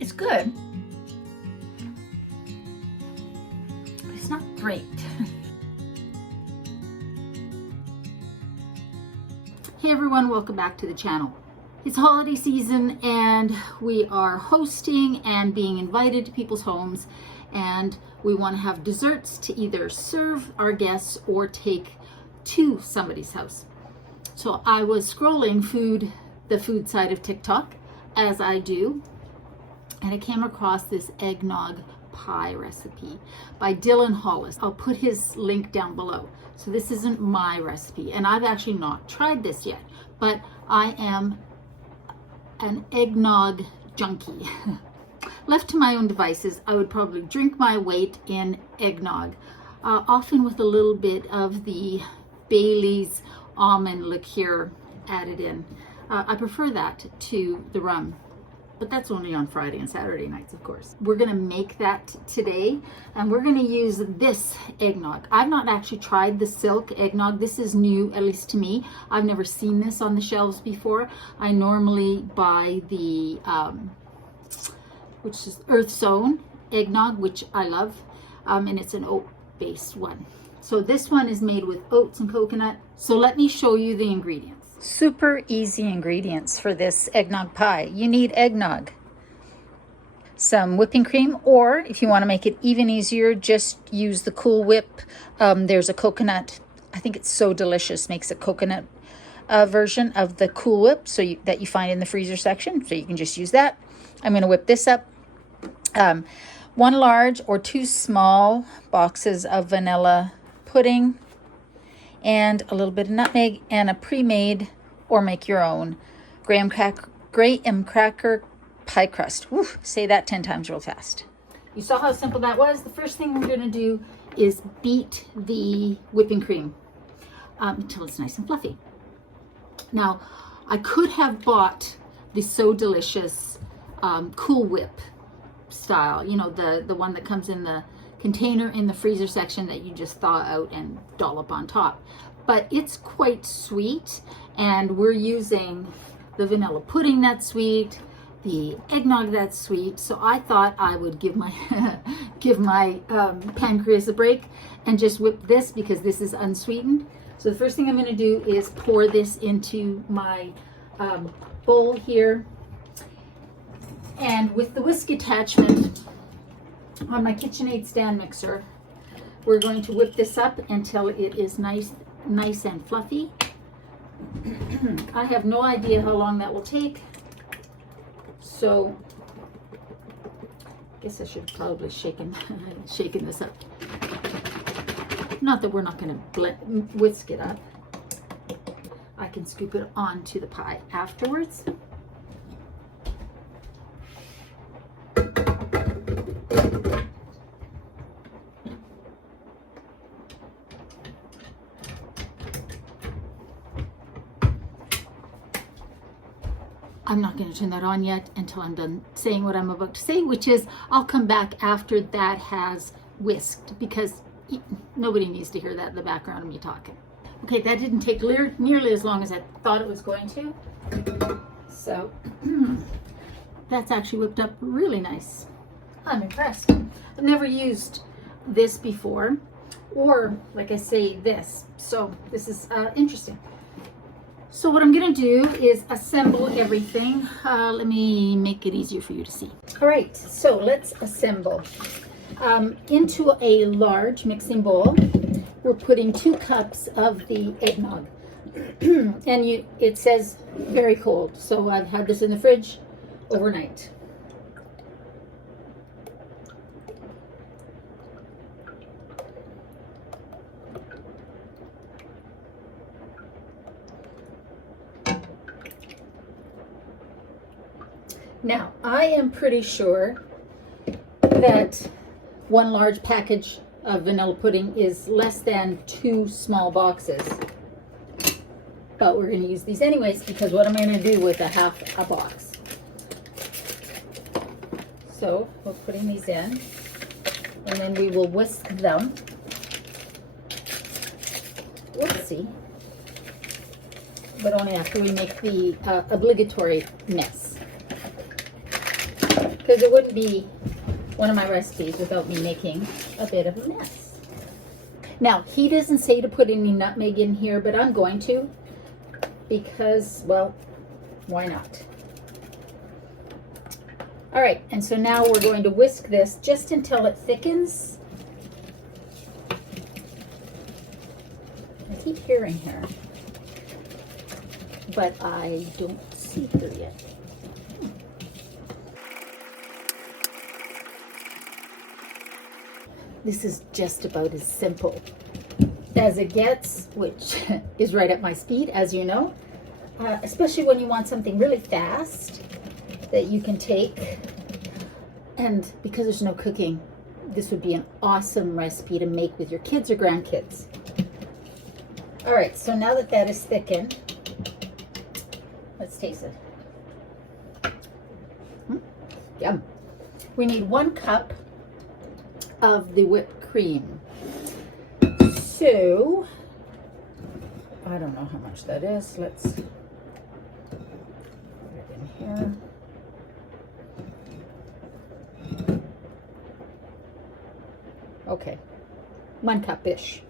It's good. It's not great. Hey everyone, welcome back to the channel. It's holiday season and we are hosting and being invited to people's homes, and we want to have desserts to either serve our guests or take to somebody's house. So I was scrolling the food side of TikTok, as I do, and I came across this eggnog pie recipe by Dylan Hollis. I'll put his link down below. So this isn't my recipe, and I've actually not tried this yet, but I am an eggnog junkie. Left to my own devices, I would probably drink my weight in eggnog, often with a little bit of the Bailey's almond liqueur added in. I prefer that to the rum, but that's only on Friday and Saturday nights, of course. We're gonna make that today, and we're gonna use this eggnog. I've not actually tried the silk eggnog. This is new, at least to me. I've never seen this on the shelves before. I normally buy the, which is Earth Zone eggnog, which I love, and it's an oat-based one. So this one is made with oats and coconut. So let me show you the ingredients. Super easy ingredients for this eggnog pie. You need eggnog, some whipping cream, or if you want to make it even easier, just use the Cool Whip. There's a coconut, I think it's So Delicious makes a coconut version of the Cool Whip that you find in the freezer section, so you can just use that. I'm going to whip this up. 1 large or 2 small boxes of vanilla pudding, and a little bit of nutmeg, and a pre-made or make your own graham cracker pie crust. Woo, say that 10 times real fast. You saw how simple that was. The first thing we're going to do is beat the whipping cream until it's nice and fluffy. Now, I could have bought the So Delicious Cool Whip style, you know, the one that comes in the container in the freezer section that you just thaw out and dollop on top, but it's quite sweet, and we're using the vanilla pudding that's sweet, the eggnog that's sweet, so I thought I would give my pancreas a break and just whip this, because this is unsweetened. So the first thing I'm going to do is pour this into my bowl here, and with the whisk attachment on my KitchenAid stand mixer, we're going to whip this up until it is nice and fluffy. I have no idea how long that will take, so I guess I should probably shaken this up. Not that we're not going to whisk it up. I can scoop it onto the pie afterwards. I'm not going to turn that on yet until I'm done saying what I'm about to say, which is I'll come back after that has whisked, because nobody needs to hear that in the background of me talking. Okay, that didn't take nearly as long as I thought it was going to. So that's actually whipped up really nice. I'm impressed. I've never used this before, or like I say, this. So this is interesting. So what I'm going to do is assemble everything. Let me make it easier for you to see. All right, so let's assemble. Into a large mixing bowl, we're putting 2 cups of the eggnog. And it says very cold, so I've had this in the fridge overnight. Now, I am pretty sure that 1 large package of vanilla pudding is less than 2 small boxes. But we're going to use these anyways, because what am I going to do with half a box? So we're putting these in, and then we will whisk them. Whoopsie. But only after we make the obligatory mess. because it wouldn't be one of my recipes without me making a bit of a mess. Now, he doesn't say to put any nutmeg in here, but I'm going to because, well, why not? All right, and so now we're going to whisk this just until it thickens. I keep hearing her, but I don't see her yet. This is just about as simple as it gets, which is right at my speed, as you know, especially when you want something really fast that you can take. And because there's no cooking, this would be an awesome recipe to make with your kids or grandkids. All right, so now that that is thickened, let's taste it. Yum. We need 1 cup of the whipped cream. So, I don't know how much that is. Let's put it in here. Okay, 1 cup-ish.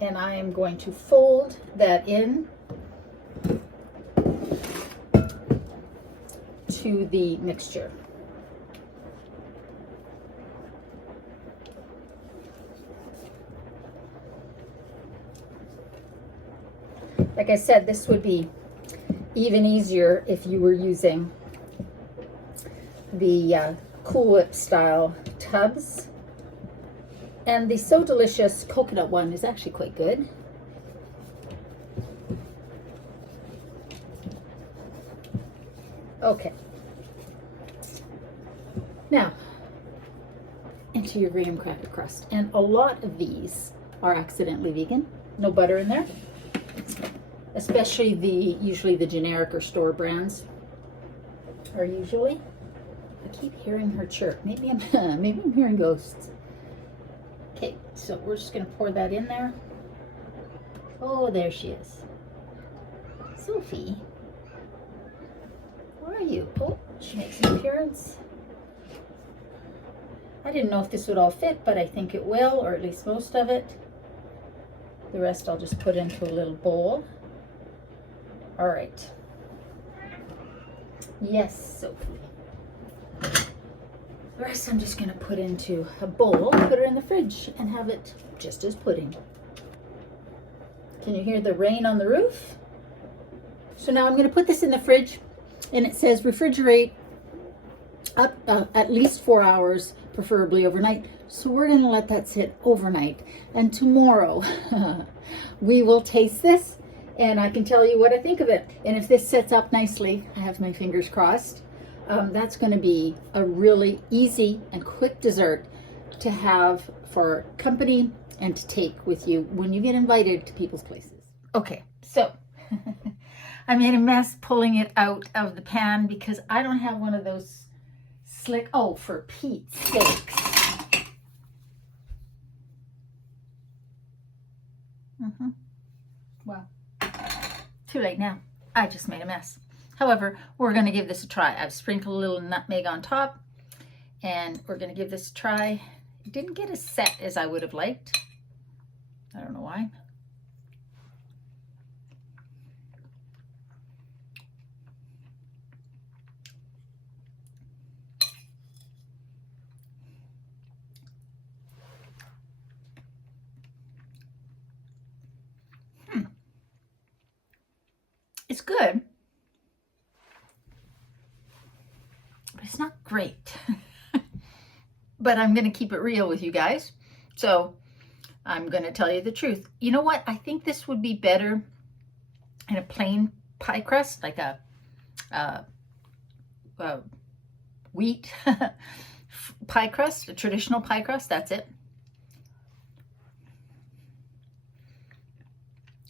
And I am going to fold that in to the mixture. Like I said, this would be even easier if you were using the Cool Whip style tubs. And the So Delicious coconut one is actually quite good. Okay. Now, into your graham cracker crust. And a lot of these are accidentally vegan. No butter in there. Especially usually the generic or store brands are usually. I keep hearing her chirp. Maybe I'm hearing ghosts. Okay, so we're just gonna pour that in there. Oh, there she is. Sophie, where are you? Oh, she makes an appearance. I didn't know if this would all fit, but I think it will, or at least most of it. The rest I'll just put into a little bowl. All right. Yes, Sophie. The rest I'm just gonna put into a bowl, put it in the fridge, and have it just as pudding. Can you hear the rain on the roof? So now I'm gonna put this in the fridge, and it says refrigerate up at least 4 hours, preferably overnight. So we're gonna let that sit overnight. And tomorrow we will taste this, and I can tell you what I think of it. And if this sets up nicely, I have my fingers crossed, that's going to be a really easy and quick dessert to have for company and to take with you when you get invited to people's places. Okay, so I made a mess pulling it out of the pan because I don't have one of those slick, oh, for Pete's sakes. Well, too late now. I just made a mess. However, we're going to give this a try. I've sprinkled a little nutmeg on top, and we're going to give this a try. It didn't get as set as I would have liked. I don't know why. It's good, but it's not great. But I'm going to keep it real with you guys. So I'm going to tell you the truth. You know what? I think this would be better in a plain pie crust, like a wheat pie crust, a traditional pie crust. That's it.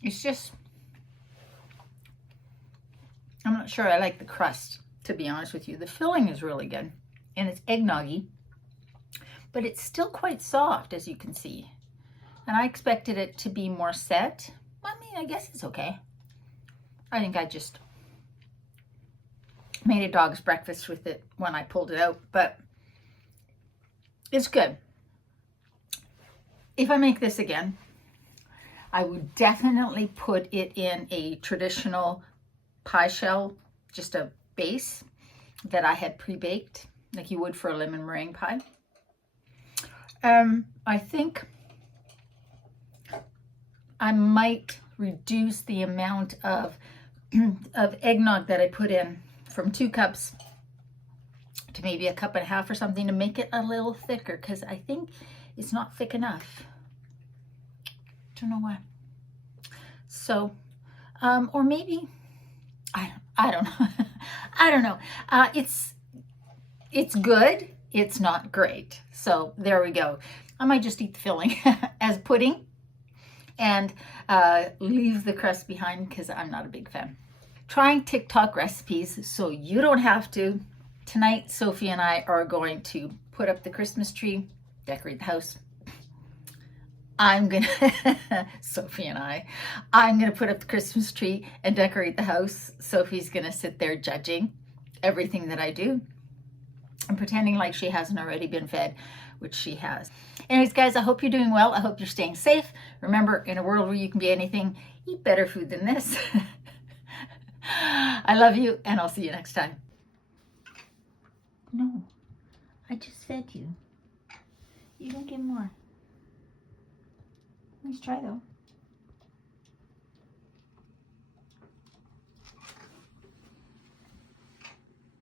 It's just, I'm not sure I like the crust, to be honest with you. The filling is really good, and it's eggnoggy, but it's still quite soft, as you can see. And I expected it to be more set. I mean, I guess it's okay. I think I just Made a dog's breakfast with it when I pulled it out, but it's good. If I make this again, I would definitely put it in a traditional pie shell, just a base that I had pre-baked, like you would for a lemon meringue pie. I think I might reduce the amount of eggnog that I put in from 2 cups to maybe 1.5 cups or something to make it a little thicker, because I think it's not thick enough. Don't know why. So, or maybe, I don't know. I don't know. It's good. It's not great. So there we go. I might just eat the filling as pudding and leave the crust behind because I'm not a big fan. Trying TikTok recipes so you don't have to. Tonight, Sophie and I are going to put up the Christmas tree, decorate the house. I'm gonna put up the Christmas tree and decorate the house. Sophie's gonna sit there judging everything that I do and pretending like she hasn't already been fed, which she has. Anyways, guys, I hope you're doing well. I hope you're staying safe. Remember, in a world where you can be anything, eat better food than this. I love you, and I'll see you next time. No, I just fed you. You don't get more. Nice try, though.